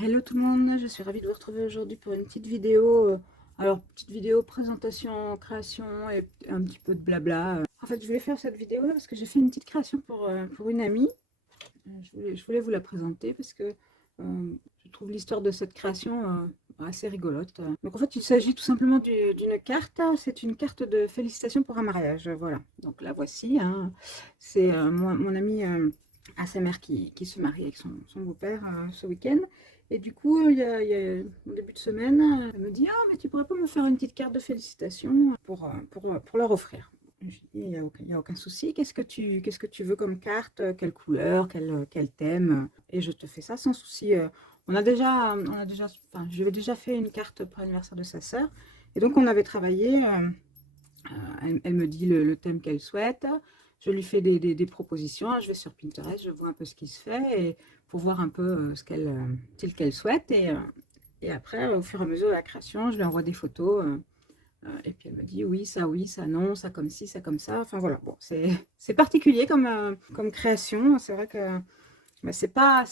Hello tout le monde, je suis ravie de vous retrouver aujourd'hui pour une petite vidéo. Alors, petite vidéo présentation, création et un petit peu de blabla. En fait, je voulais faire cette vidéo là parce que j'ai fait une petite création pour une amie. Je voulais vous la présenter parce que je trouve l'histoire de cette création assez rigolote. Donc en fait, il s'agit tout simplement d'une carte. C'est une carte de félicitations pour un mariage. Voilà, donc la voici, hein. C'est mon ami à sa mère qui se marie avec son beau-père ce week-end. Et du coup, il y a au début de semaine, elle me dit: «Ah, mais tu pourrais pas me faire une petite carte de félicitations pour leur offrir?» Je lui dis: Il y a aucun souci. Qu'est-ce que tu veux comme carte? Quelle couleur? Quel thème? Et je te fais ça sans souci. Enfin, je lui avais déjà fait une carte pour l'anniversaire de sa sœur. Et donc, on avait travaillé. Elle me dit le thème qu'elle souhaite. Je lui fais des propositions. Je vais sur Pinterest, je vois un peu ce qui se fait et pour voir un peu style qu'elle souhaite. Et après, au fur et à mesure de la création, je lui envoie des photos. Et puis elle me dit oui, ça non, ça comme ci, ça comme ça. Enfin voilà, bon, c'est particulier comme création. C'est vrai que bah, c'est pas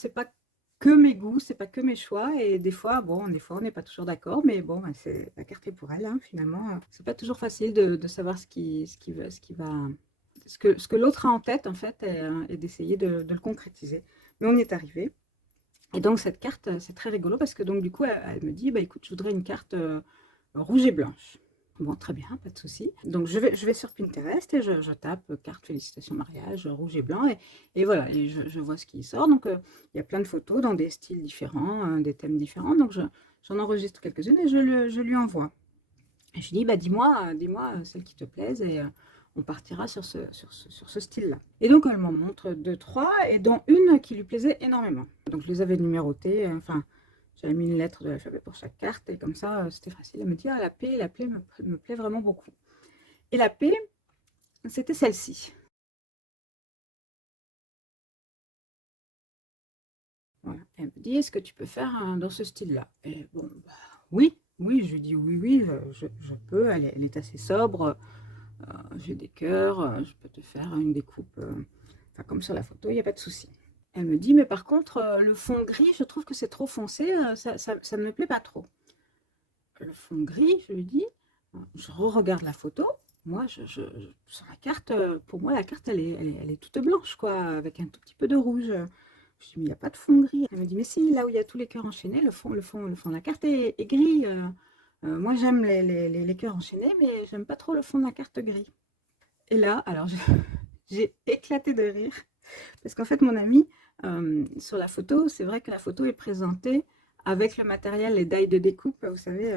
que mes goûts, c'est pas que mes choix. Et des fois on n'est pas toujours d'accord, mais bon, bah, c'est la carte est pour elle, hein, finalement. C'est pas toujours facile de savoir ce que l'autre a en tête, en fait, et d'essayer de le concrétiser. Mais on y est arrivé. Et donc cette carte, c'est très rigolo parce que donc du coup, elle me dit, bah écoute, je voudrais une carte rouge et blanche. Bon, très bien, pas de souci. Donc je vais sur Pinterest et je tape carte félicitations mariage rouge et blanc et voilà, et je vois ce qui sort. Donc il y a plein de photos dans des styles différents, des thèmes différents. Donc j'en enregistre quelques-unes et je lui envoie. Et je lui dis, bah dis-moi celle qui te plaise et on partira sur ce style-là. Et donc elle m'en montre deux, trois, et dont une qui lui plaisait énormément. Donc je les avais numérotées, enfin, j'avais mis une lettre de l'alphabet pour chaque carte, et comme ça, c'était facile. Elle me dit, ah, la P me plaît vraiment beaucoup. Et la P, c'était celle-ci. Voilà. Elle me dit, est-ce que tu peux faire dans ce style-là? Et bon, bah, oui, je lui dis oui, je peux, elle est assez sobre. J'ai des cœurs, je peux te faire une découpe, enfin, comme sur la photo, il n'y a pas de souci. Elle me dit, mais par contre, le fond gris, je trouve que c'est trop foncé, ça ne me plaît pas trop. Le fond gris, je lui dis, je re-regarde la photo. Moi, sur la carte, pour moi, la carte, elle est toute blanche, quoi, avec un tout petit peu de rouge. Je dis, mais il n'y a pas de fond gris. Elle me dit, mais si, là où il y a tous les cœurs enchaînés, le fond de la carte est gris. Moi, j'aime les cœurs enchaînés, mais j'aime pas trop le fond de la carte gris. Et là, alors, j'ai éclaté de rire, parce qu'en fait, mon ami, sur la photo, c'est vrai que la photo est présentée avec le matériel, les die de découpe, vous savez,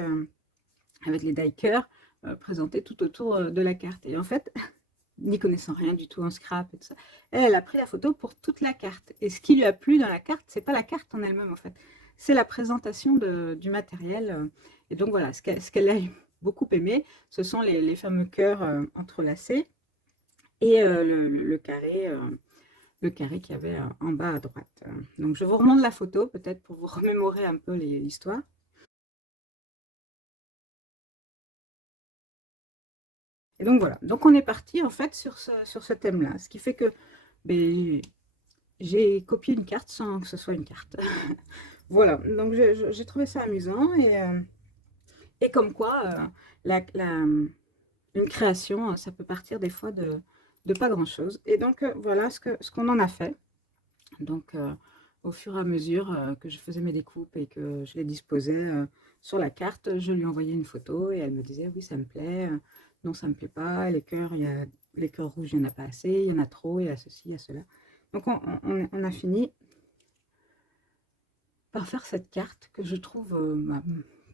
avec les die cœurs présentés tout autour de la carte. Et en fait, n'y connaissant rien du tout en scrap et tout ça, elle a pris la photo pour toute la carte. Et ce qui lui a plu dans la carte, c'est pas la carte en elle-même, en fait, c'est la présentation du matériel. Et donc voilà, ce qu'elle a beaucoup aimé, ce sont les fameux cœurs entrelacés et le carré qu'il y avait en bas à droite. Donc je vous remonte la photo peut-être pour vous remémorer un peu l'histoire. Et donc voilà, donc on est parti en fait sur ce thème-là, ce qui fait que ben, j'ai copié une carte sans que ce soit une carte. Voilà, donc j'ai trouvé ça amusant et comme quoi une création, ça peut partir des fois de pas grand-chose. Et donc voilà ce qu'on en a fait. Donc, au fur et à mesure que je faisais mes découpes et que je les disposais sur la carte, je lui envoyais une photo et elle me disait oui, ça me plaît, non, ça me plaît pas, les cœurs rouges, il n'y en a pas assez, il y en a trop, il y a ceci, il y a cela. Donc, on a fini par faire cette carte que je trouve bah,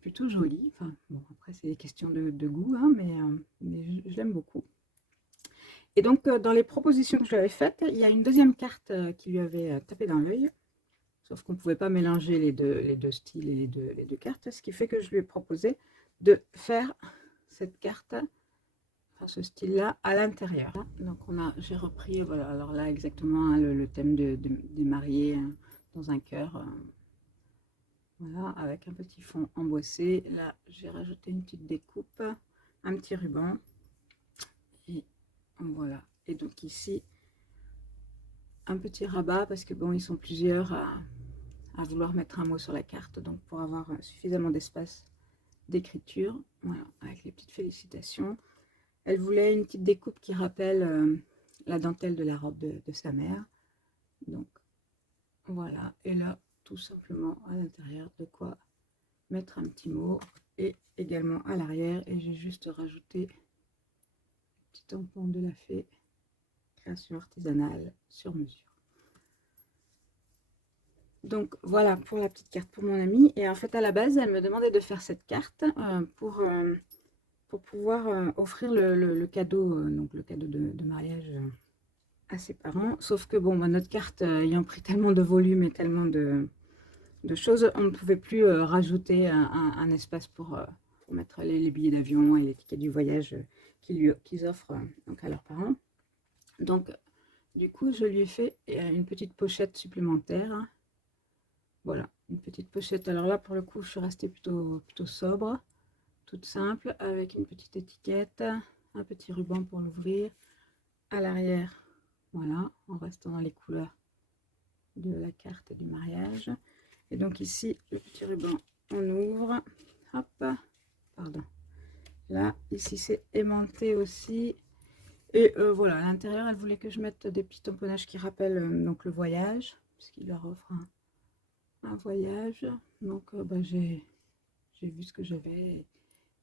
plutôt jolie. Enfin, bon, après, c'est des questions de goût, hein, mais je l'aime beaucoup. Et donc, dans les propositions que je lui avais faites, il y a une deuxième carte qui lui avait tapé dans l'œil. Sauf qu'on ne pouvait pas mélanger les deux styles et les deux cartes, ce qui fait que je lui ai proposé de faire cette carte, enfin ce style-là, à l'intérieur. Donc j'ai repris, voilà, alors là exactement hein, le thème des mariés hein, dans un cœur, voilà, avec un petit fond embossé. Là, j'ai rajouté une petite découpe, un petit ruban, et voilà. Et donc ici, un petit rabat, parce que bon, ils sont plusieurs à vouloir mettre un mot sur la carte, donc pour avoir suffisamment d'espace d'écriture. Voilà, avec les petites félicitations. Elle voulait une petite découpe qui rappelle la dentelle de la robe de sa mère. Donc voilà, et là tout simplement à l'intérieur de quoi mettre un petit mot, et également à l'arrière, et j'ai juste rajouté un petit tampon de la fée, création artisanale sur mesure. Donc voilà pour la petite carte pour mon amie. Et en fait à la base elle me demandait de faire cette carte pour pouvoir offrir le cadeau, donc le cadeau de mariage à ses parents. Sauf que bon, notre carte ayant pris tellement de volume et tellement de choses, on ne pouvait plus rajouter un espace pour mettre les billets d'avion et les tickets du voyage qu'ils offrent donc à leurs parents. Donc du coup je lui ai fait une petite pochette supplémentaire. Voilà, une petite pochette. Alors là pour le coup je suis restée plutôt sobre, toute simple, avec une petite étiquette, un petit ruban pour l'ouvrir, à l'arrière, voilà, en restant dans les couleurs de la carte du mariage. Et donc ici le petit ruban, on ouvre, hop, pardon, là ici c'est aimanté aussi. Et voilà, à l'intérieur elle voulait que je mette des petits tamponnages qui rappellent donc le voyage, puisqu'il leur offre un voyage. Donc j'ai vu ce que j'avais,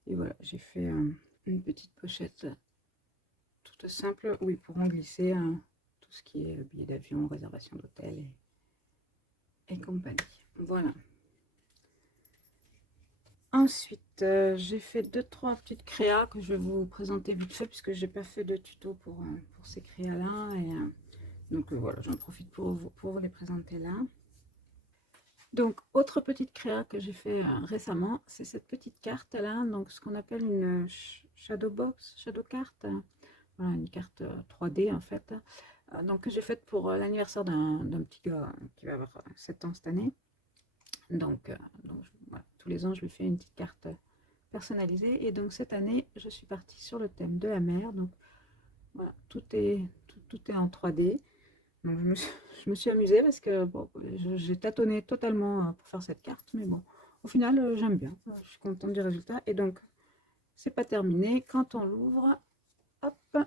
et voilà, j'ai fait une petite pochette toute simple où ils pourront glisser tout ce qui est billets d'avion, réservation d'hôtel et compagnie. Voilà. Ensuite, j'ai fait 2-3 petites créas que je vais vous présenter vite fait, puisque j'ai pas fait de tuto pour ces créas là, et donc voilà, j'en profite pour vous les présenter là. Donc autre petite créa que j'ai fait récemment, c'est cette petite carte là, donc ce qu'on appelle une shadow box, shadow carte. Voilà, une carte 3D en fait, donc que j'ai faite pour l'anniversaire d'un petit gars qui va avoir 7 ans cette année. Donc voilà, tous les ans je lui fais une petite carte personnalisée, et donc cette année je suis partie sur le thème de la mer. Donc voilà, tout est en 3D. Donc je me suis amusée parce que bon, j'ai tâtonné totalement pour faire cette carte, mais bon, au final j'aime bien, je suis contente du résultat. Et donc c'est pas terminé, quand on l'ouvre, hop,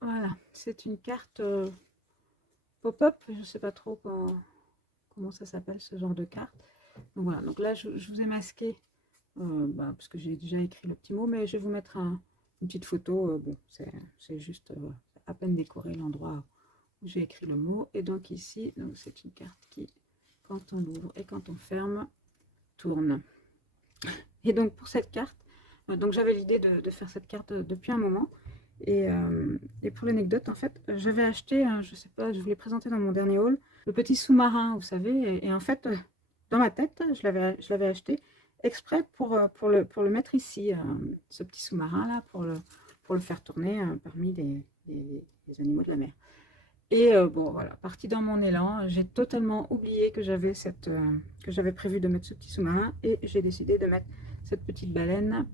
voilà, c'est une carte pop-up, je sais pas trop comment ça s'appelle ce genre de carte. Donc voilà, donc là je vous ai masqué parce que j'ai déjà écrit le petit mot, mais je vais vous mettre une petite photo. Bon, c'est juste à peine décorer l'endroit où j'ai écrit le mot. Et donc ici, donc c'est une carte qui, quand on l'ouvre et quand on ferme, tourne. Et donc pour cette carte, donc j'avais l'idée de faire cette carte depuis un moment. Et pour l'anecdote, en fait, j'avais acheté, je sais pas, je vous l'ai présenté dans mon dernier haul, le petit sous-marin, vous savez. Et en fait, dans ma tête, je l'avais acheté exprès pour le mettre ici, ce petit sous-marin là, pour le faire tourner parmi les animaux de la mer. Et bon, voilà, partie dans mon élan, j'ai totalement oublié que j'avais prévu de mettre ce petit sous-marin, et j'ai décidé de mettre cette petite baleine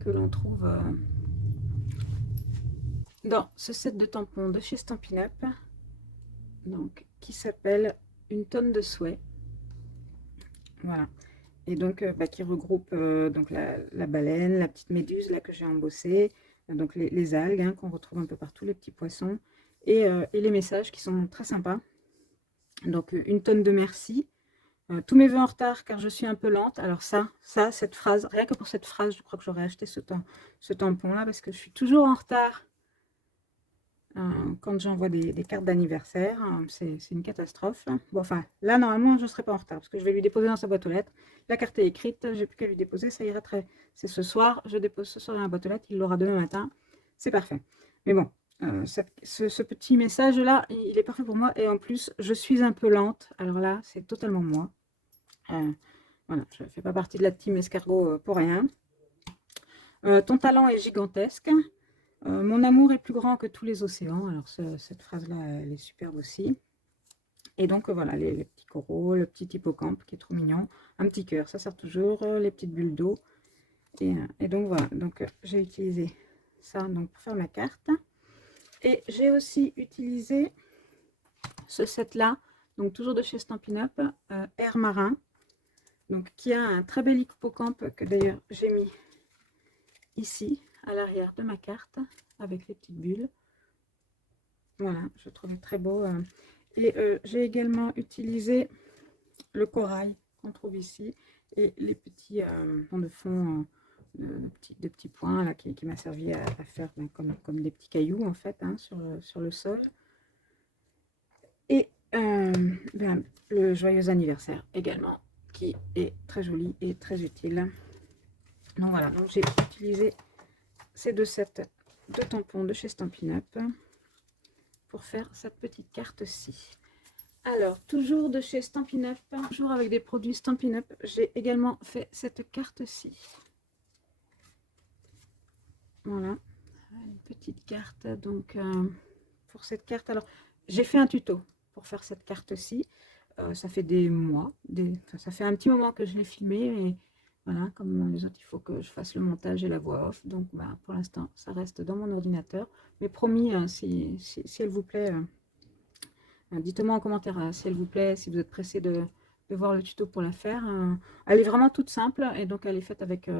que l'on trouve dans ce set de tampons de chez Stampin' Up, donc qui s'appelle Une tonne de souhaits. Voilà. Et donc qui regroupe donc la baleine, la petite méduse là que j'ai embossée, donc les algues hein, qu'on retrouve un peu partout, les petits poissons, et les messages qui sont très sympas. Donc une tonne de merci. Tous mes vœux en retard car je suis un peu lente. Alors cette phrase, rien que pour cette phrase, je crois que j'aurais acheté ce tampon là, parce que je suis toujours en retard quand j'envoie des cartes d'anniversaire. C'est une catastrophe. Bon, enfin, là, normalement, je ne serai pas en retard parce que je vais lui déposer dans sa boîte aux lettres. La carte est écrite, j'ai plus qu'à lui déposer, ça ira très... C'est ce soir, je dépose ce soir dans la boîte aux lettres, il l'aura demain matin. C'est parfait. Mais bon, ce petit message-là, il est parfait pour moi. Et en plus, je suis un peu lente. Alors là, c'est totalement moi. Voilà, je ne fais pas partie de la team escargot pour rien. Ton talent est gigantesque. Mon amour est plus grand que tous les océans. Alors cette phrase-là, elle est superbe aussi. Et donc voilà, les petits coraux, le petit hippocampe qui est trop mignon. Un petit cœur, ça sert toujours, les petites bulles d'eau. Et donc voilà, donc j'ai utilisé ça donc, pour faire ma carte. Et j'ai aussi utilisé ce set-là, donc toujours de chez Stampin' Up, Air Marin. Donc, qui a un très bel hippocampe que d'ailleurs j'ai mis ici, à l'arrière de ma carte, avec les petites bulles. Voilà, je trouvais très beau. Et j'ai également utilisé le corail qu'on trouve ici et les petits fonds de fond de petits points là, qui m'a servi à faire ben, comme des petits cailloux en fait hein, sur le sol. Et ben, le joyeux anniversaire également qui est très joli et très utile. Donc voilà, donc j'ai utilisé ces deux sets de tampons de chez Stampin' Up pour faire cette petite carte-ci. Alors, toujours de chez Stampin' Up, toujours avec des produits Stampin' Up, j'ai également fait cette carte-ci. Voilà, une petite carte. Donc, pour cette carte, alors, j'ai fait un tuto pour faire cette carte-ci. Ça fait des mois, enfin, ça fait un petit moment que je l'ai filmé, et voilà, comme les autres, il faut que je fasse le montage et la voix off. Donc, bah, pour l'instant, ça reste dans mon ordinateur. Mais promis, si elle vous plaît... dites-moi en commentaire si elle vous plaît, si vous êtes pressé de voir le tuto pour la faire. Elle est vraiment toute simple et donc elle est faite avec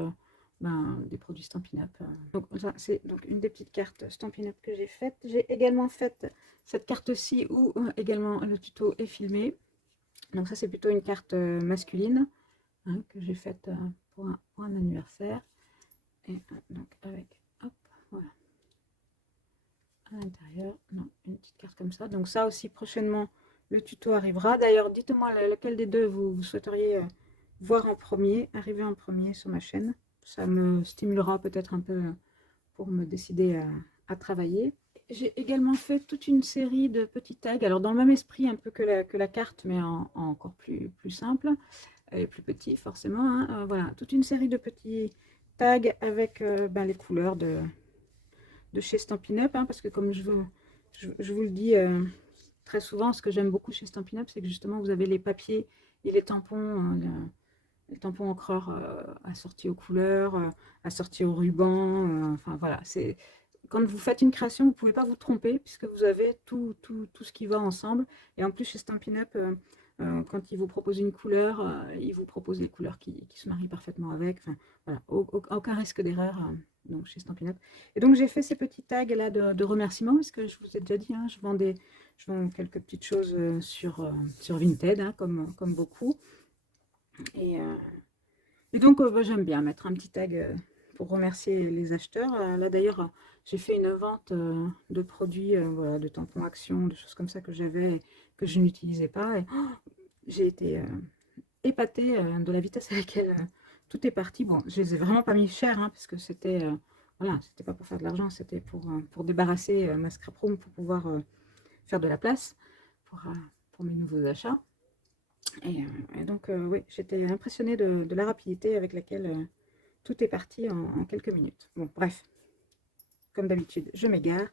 ben, des produits Stampin' Up. Donc ça, c'est donc une des petites cartes Stampin' Up que j'ai faites. J'ai également fait cette carte-ci où également le tuto est filmé. Donc ça, c'est plutôt une carte masculine hein, que j'ai faite pour un anniversaire. Et donc avec, hop, voilà. À l'intérieur, non, une petite carte comme ça. Donc ça aussi, prochainement, le tuto arrivera. D'ailleurs, dites-moi lequel des deux vous souhaiteriez voir en premier, arriver en premier sur ma chaîne. Ça me stimulera peut-être un peu pour me décider à travailler. J'ai également fait toute une série de petits tags, alors dans le même esprit un peu que la carte, mais en encore plus simple, et plus petit forcément. Hein. Voilà, toute une série de petits tags avec ben, les couleurs de chez Stampin' Up, hein, parce que comme je vous le dis très souvent, ce que j'aime beaucoup chez Stampin' Up, c'est que justement vous avez les papiers et les tampons encreurs assortis aux couleurs, assortis au ruban, enfin voilà, c'est quand vous faites une création, vous ne pouvez pas vous tromper puisque vous avez tout ce qui va ensemble. Et en plus, chez Stampin' Up, quand ils vous proposent une couleur, ils vous proposent les couleurs qui se marient parfaitement avec. Enfin, voilà, aucun risque d'erreur donc chez Stampin' Up. Et donc, j'ai fait ces petits tags là de remerciements parce que je vous ai déjà dit, hein, je vends quelques petites choses sur Vinted, hein, comme beaucoup. Et donc, bah, j'aime bien mettre un petit tag pour remercier les acheteurs. Là, d'ailleurs, j'ai fait une vente de produits, voilà, de tampons Action, de choses comme ça que j'avais, que je n'utilisais pas. Et j'ai été épatée de la vitesse à laquelle tout est parti. Bon, je les ai vraiment pas mis cher, hein, parce que c'était voilà, c'était pas pour faire de l'argent, c'était pour débarrasser ma scrap room, pour pouvoir faire de la place pour mes nouveaux achats. Et donc, oui, j'étais impressionnée de la rapidité avec laquelle tout est parti en quelques minutes. Bon, bref, comme d'habitude, je m'égare.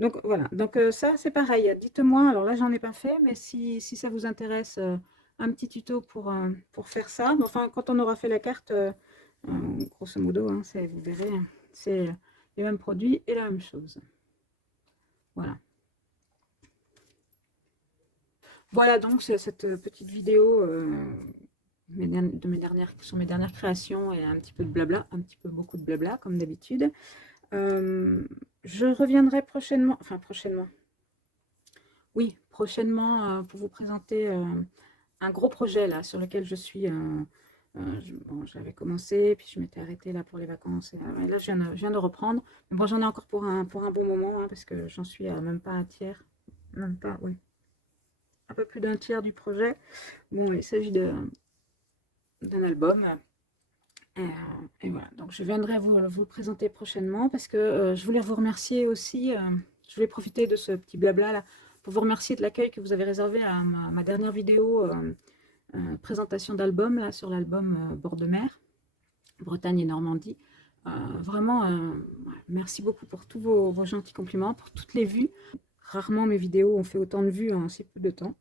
Donc, voilà. Donc, ça, c'est pareil. Dites-moi, alors là, j'en ai pas fait, mais si ça vous intéresse, un petit tuto pour faire ça. Enfin, quand on aura fait la carte, grosso modo, hein, vous verrez, c'est les mêmes produits et la même chose. Voilà. Voilà donc cette petite vidéo sur mes dernières créations et un petit peu de blabla, un petit peu beaucoup de blabla comme d'habitude. Je reviendrai prochainement, enfin prochainement, oui, prochainement pour vous présenter un gros projet là sur lequel je suis. Bon, j'avais commencé, puis je m'étais arrêtée là pour les vacances. Et là, je viens de reprendre. Mais bon, j'en ai encore pour un bon moment, hein, parce que j'en suis à même pas un tiers. Même pas, oui. Un peu plus d'un tiers du projet. Bon, il s'agit d'un album. Et voilà, donc je viendrai vous le présenter prochainement parce que je voulais vous remercier aussi. Je voulais profiter de ce petit blabla là pour vous remercier de l'accueil que vous avez réservé à ma dernière vidéo présentation d'album là sur l'album Bord de mer, Bretagne et Normandie. Vraiment, merci beaucoup pour tous vos gentils compliments, pour toutes les vues. Rarement mes vidéos ont fait autant de vues en si peu de temps.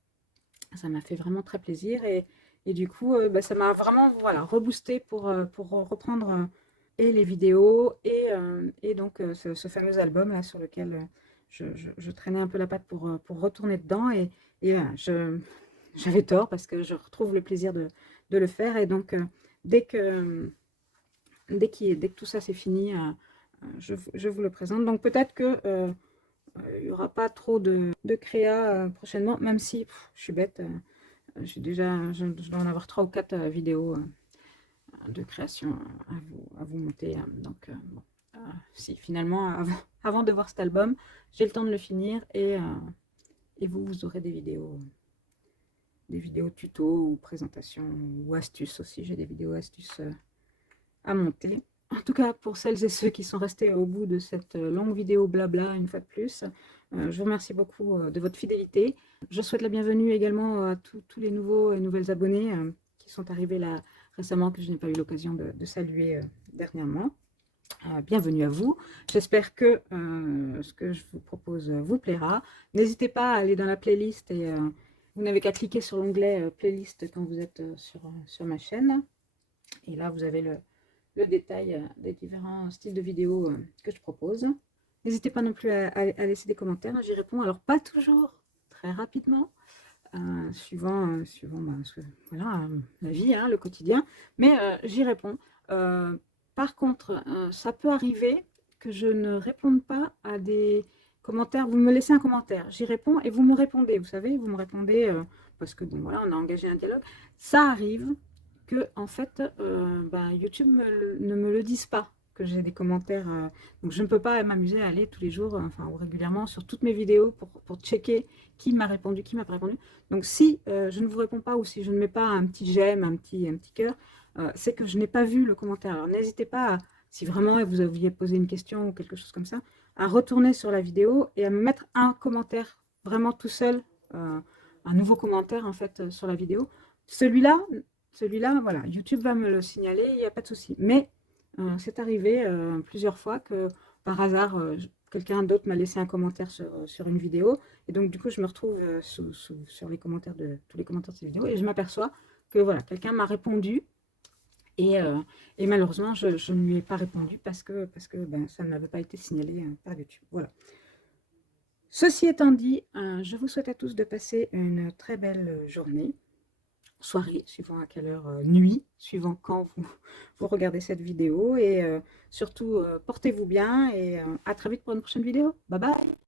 Ça m'a fait vraiment très plaisir et du coup, bah, ça m'a vraiment voilà, reboosté pour reprendre et les vidéos et donc ce fameux album là sur lequel je traînais un peu la patte pour retourner dedans et j'avais tort parce que je retrouve le plaisir de le faire. Et donc, dès que tout ça c'est fini, je vous le présente. Donc peut-être que il n'y aura pas trop de créa prochainement, même si je suis bête. Je dois en avoir 3 ou 4 vidéos de création à vous monter. Donc, bon, si finalement, avant de voir cet album, j'ai le temps de le finir et vous aurez des vidéos tuto ou présentations ou astuces aussi. J'ai des vidéos astuces à monter. En tout cas, pour celles et ceux qui sont restés au bout de cette longue vidéo blabla, une fois de plus, je vous remercie beaucoup de votre fidélité. Je souhaite la bienvenue également à tous les nouveaux et nouvelles abonnés qui sont arrivés là récemment, que je n'ai pas eu l'occasion de saluer dernièrement. Bienvenue à vous. J'espère que ce que je vous propose vous plaira. N'hésitez pas à aller dans la playlist et vous n'avez qu'à cliquer sur l'onglet playlist quand vous êtes sur ma chaîne. Et là, vous avez le détail des différents styles de vidéos que je propose. N'hésitez pas non plus à laisser des commentaires, j'y réponds. Alors, pas toujours très rapidement, suivant voilà, la vie, hein, le quotidien, mais j'y réponds. Par contre, ça peut arriver que je ne réponde pas à des commentaires. Vous me laissez un commentaire, j'y réponds et vous me répondez. Vous savez, vous me répondez parce que bon, voilà, on a engagé un dialogue. Ça arrive que en fait, YouTube ne me le dise pas, que j'ai des commentaires. Donc je ne peux pas m'amuser à aller tous les jours, enfin ou régulièrement, sur toutes mes vidéos pour checker qui m'a répondu, qui m'a pas répondu. Donc si je ne vous réponds pas ou si je ne mets pas un petit j'aime, un petit cœur, c'est que je n'ai pas vu le commentaire. Alors n'hésitez pas, si vraiment vous aviez posé une question ou quelque chose comme ça, à retourner sur la vidéo et à me mettre un commentaire vraiment tout seul, un nouveau commentaire en fait sur la vidéo. Celui-là, voilà, YouTube va me le signaler, il n'y a pas de souci. Mais c'est arrivé plusieurs fois que par hasard, quelqu'un d'autre m'a laissé un commentaire sur une vidéo. Et donc, du coup, je me retrouve sur les commentaires tous les commentaires de cette vidéo et je m'aperçois que voilà, quelqu'un m'a répondu. Et malheureusement, je ne lui ai pas répondu parce que ça ne m'avait pas été signalé par YouTube. Voilà. Ceci étant dit, je vous souhaite à tous de passer une très belle journée, soirée, suivant à quelle heure, nuit, suivant quand vous regardez cette vidéo. Et surtout, portez-vous bien et à très vite pour une prochaine vidéo. Bye bye!